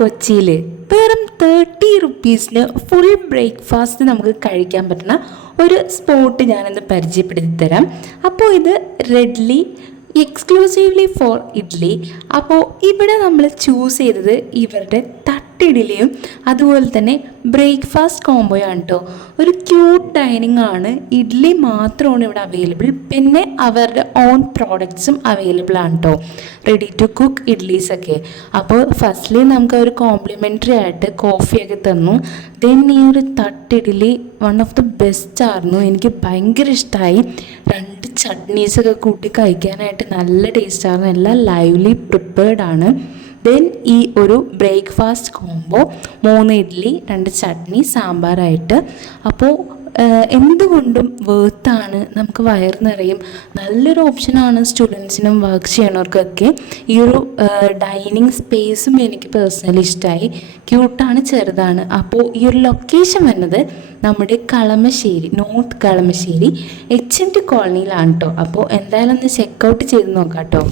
കൊച്ചിയിൽ വെറും 30 റുപ്പീസിന് full breakfast നമുക്ക് കഴിക്കാൻ പറ്റുന്ന ഒരു സ്പോട്ട് ഞാനിന്ന് പരിചയപ്പെടുത്തി തരാം. അപ്പോൾ ഇത് റെഡ്ലി എക്സ്ക്ലൂസീവ്ലി ഫോർ ഇഡ്ഡലി. അപ്പോൾ ഇവിടെ നമ്മൾ ചൂസ് ചെയ്തത് ഇവരുടെ തട്ടിഡലിയും അതുപോലെ തന്നെ ബ്രേക്ക്ഫാസ്റ്റ് കോംബോയാണ് കേട്ടോ. ഒരു ക്യൂട്ട് ഡൈനിങ് ആണ്. ഇഡ്ഡലി മാത്രമാണ് ഇവിടെ അവൈലബിൾ, പിന്നെ അവരുടെ ഓൺ പ്രോഡക്ട്സും അവൈലബിൾ ആണ് കേട്ടോ, റെഡി ടു കുക്ക് ഇഡ്ഡലീസൊക്കെ. അപ്പോൾ ഫസ്റ്റ്ലി നമുക്ക് ഒരു കോംപ്ലിമെൻ്ററി ആയിട്ട് കോഫിയൊക്കെ തന്നു. ദെൻ ഈ ഒരു തട്ടിഡലി വൺ ഓഫ് ദി ബെസ്റ്റ് ആയിരുന്നു, എനിക്ക് ഭയങ്കര ഇഷ്ടമായി. രണ്ട് ചട്നീസൊക്കെ കൂട്ടി കഴിക്കാനായിട്ട് നല്ല ടേസ്റ്റായിരുന്നു, എല്ലാം ലൈവ്ലി പ്രിപ്പേർഡ് ആണ്. ദെൻ ഈ ഒരു ബ്രേക്ക്ഫാസ്റ്റ് കോംബോ 3 ഇഡ്ഡലി 2 ചട്നി സാമ്പാറായിട്ട്. അപ്പോൾ എന്തുകൊണ്ടും വേർത്താണ്, നമുക്ക് വയറ് നിറയും, നല്ലൊരു ഓപ്ഷനാണ് സ്റ്റുഡൻസിനും വർക്ക് ചെയ്യണവർക്കൊക്കെ. ഈ ഒരു ഡൈനിങ് സ്പേസും എനിക്ക് പേഴ്സണലി ഇഷ്ടമായി, ക്യൂട്ടാണ്, ചെറുതാണ്. അപ്പോൾ ഈ ഒരു ലൊക്കേഷൻ വരുന്നത് നമ്മുടെ കളമശ്ശേരി, നോർത്ത് കളമശ്ശേരി HMT കോളനിയിലാണ് കേട്ടോ. അപ്പോൾ എന്തായാലും ഒന്ന് ചെക്കൗട്ട് ചെയ്ത് നോക്കാം കേട്ടോ.